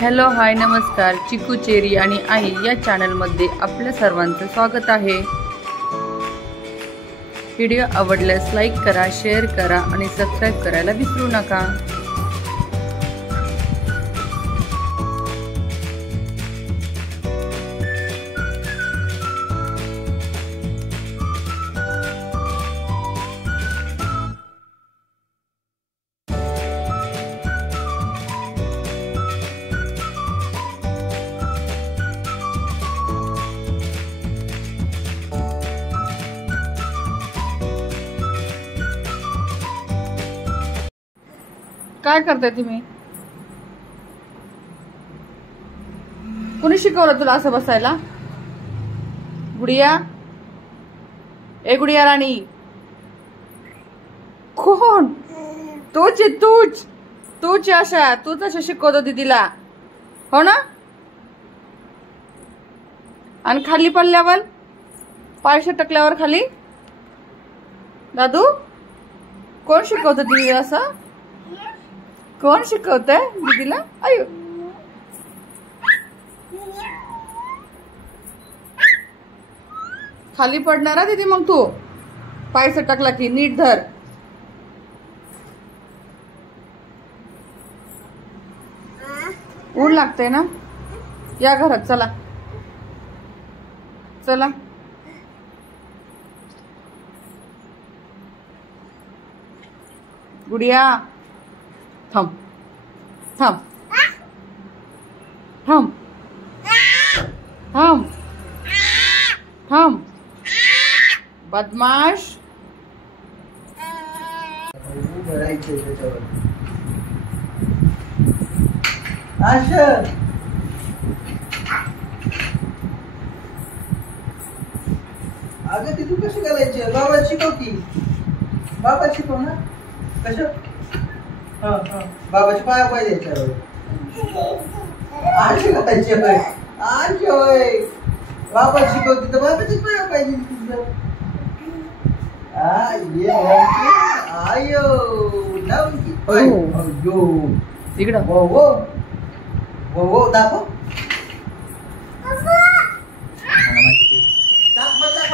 Hello hi नमस्कार, चिकू cherry आणि आई या चॅनलमध्ये आपल्या सर्वांचं स्वागत आहे। व्हिडिओ आवडल्यास लाईक करा, शेअर करा आणि सबस्क्राईब करायला विसरू नका। काय करताय तुम्ही? कोणी शिकवलं तुला असं बसायला? गुडिया, ए गुडिया राणी, कोण? तूच आहे, तूच अशा, तूच अशा शिकवतो दीदीला, हो ना? आणि खाली पडल्यावर, पाय टकल्यावर खाली, दादू कोण शिकवतं दीदीला असं? कोण शिकवतंय दीदीला? आयु खाली पडणार आहे दीदी, मग तू पाय सटकला की नीट धर। ऊन लागतंय ना? या घरात चला चला। गुडिया थांब थांब थांब थांब थांब, बदमाश। अगं ती तू कशी करायची? बाबा शिकव की, बाबा शिकव ना कसं। बाबाच्या पाया पाय द्यायच्या, आजी करायची होय, आजी होय, बाबा शिकवती तर बाबाच्या पाया पाहिजे तुझं। आयो इकडं हो हो हो हो, दाखव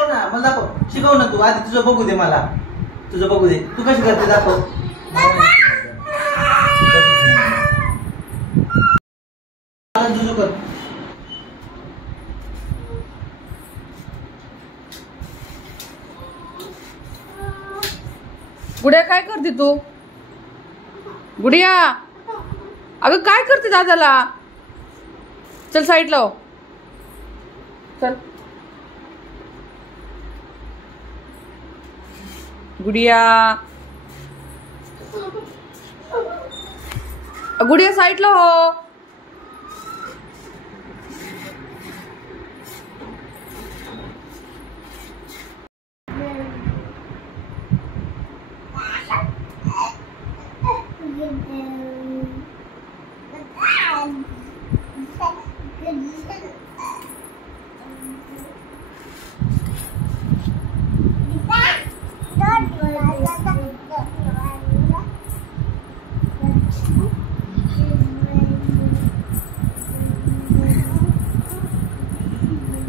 ना, मला दाखव, शिकव ना तू आधी, तुझं बघू दे, मला तुझं बघू दे, तू कशी करते दाखव। तुझं कर। गुडिया काय करते तू? गुडिया अगं काय करते दादाला? चल साईडला हो, चल। गुडिया गुडिया साईडला हो।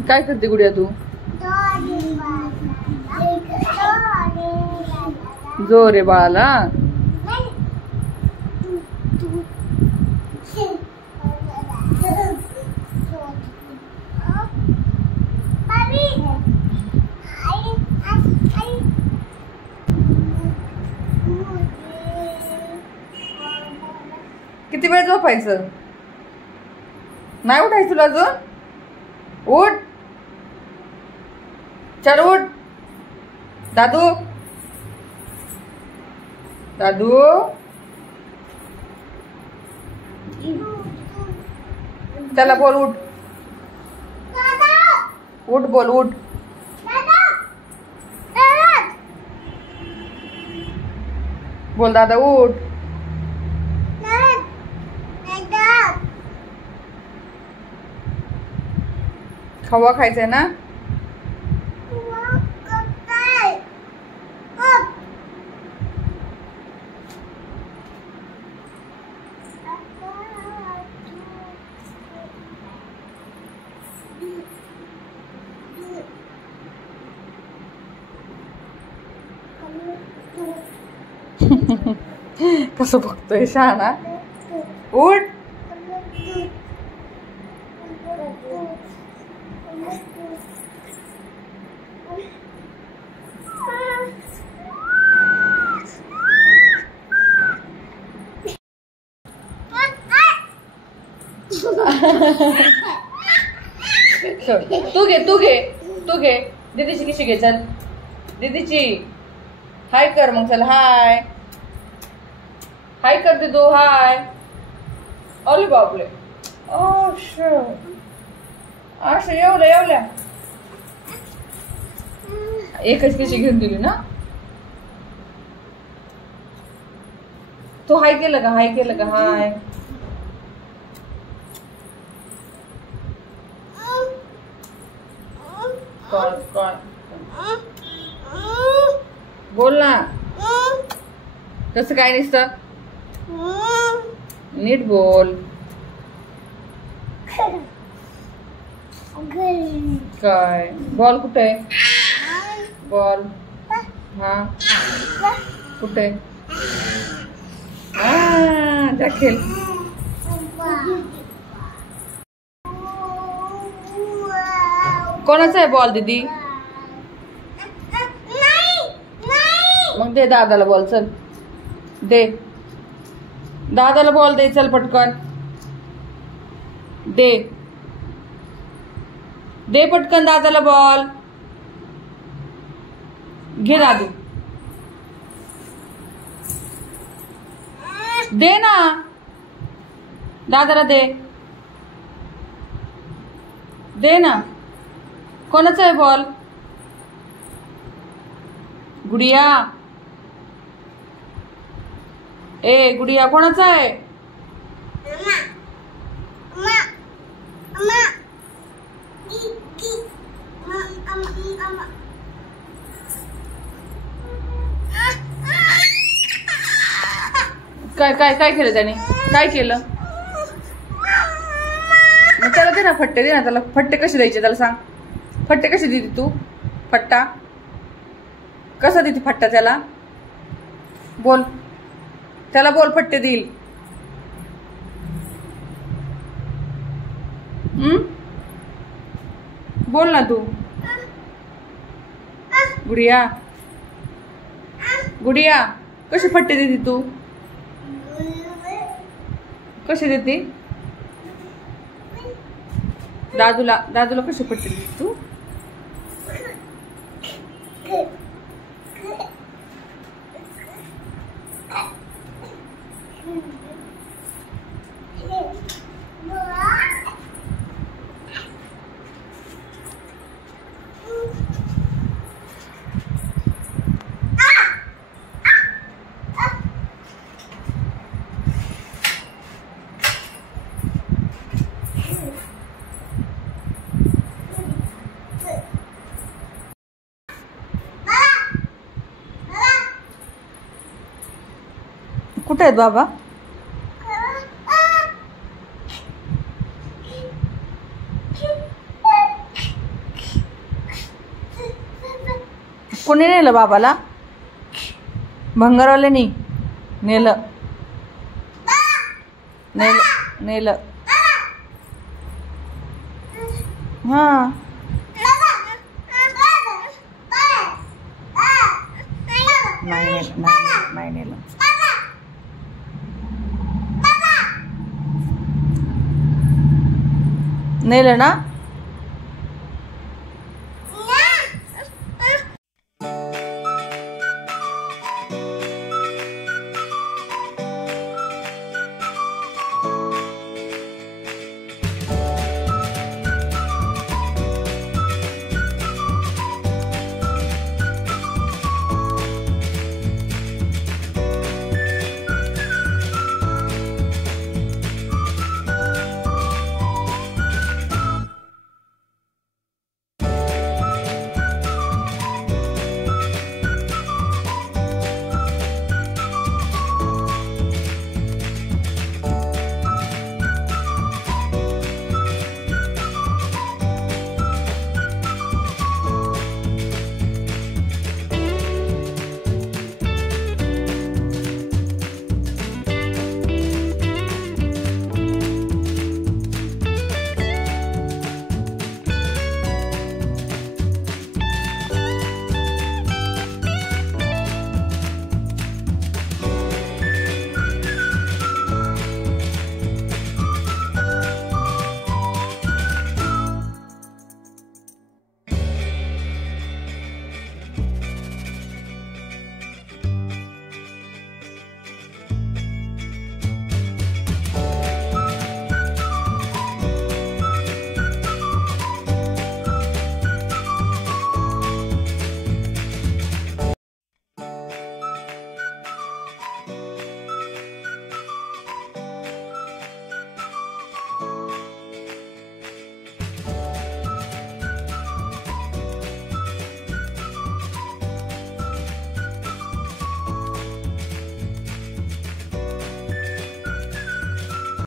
काय करते गुडिया तू? जोर आहे बाळाला। किती वेळ झोपायचं? नाही उठायचं तुला अजून? उठ, चल उठ दादू, दादू त्याला बोल उठ, उठ बोल उठ। बोल दादा उठ। खवा खायचंय ना? कसं बघतोय शहाणा. उठ. तू घे तू घे तू घे. दीदीची कशी घे. चल दीदीची हाय कर मग. चल हाय हाय कर दीदू. हाय. अरे बापले. असं एवढ्या एकच कशी घेऊन दिली ना. तू हाय केलं का. हाय केलं का. हाय. बोल ना. कसं काय नुसतं नीट बोल. काय बॉल कुठे आहे. बॉल हा कुठे. जा खेळ. कोणाचा आहे बॉल दीदी. मग दे दादाला बॉल. चल दे दादाला बॉल. दे चल पटकन. दे दे पटकन दादाला बॉल. घे दादू. दे ना दादाला. दे दे ना. कोणाचा आहे बॉल. गुडिया. ए गुडिया कोणाचा आहे. काय काय काय केलं त्याने. काय केलं. मग त्याला दे ना फट्टे. दे ना त्याला फट्टे. कसे द्यायचे त्याला सांग. फट्टे कसे देते तू. फट्टा कसा देते. फट्टा त्याला बोल. त्याला बोल फट्टे देईल. बोल ना तू. गुडिया गुडिया कसे फट्टे देते तू. कसे देते. दादूला दादूला कसे फट्टे देते तू. कुठे आहेत बाबा. कोणी नेलं बाबाला. भंगारवाल्यानी नेलं. नेलं नेलं. हा नाही नेलं. नाही नेलं. नेलं ना.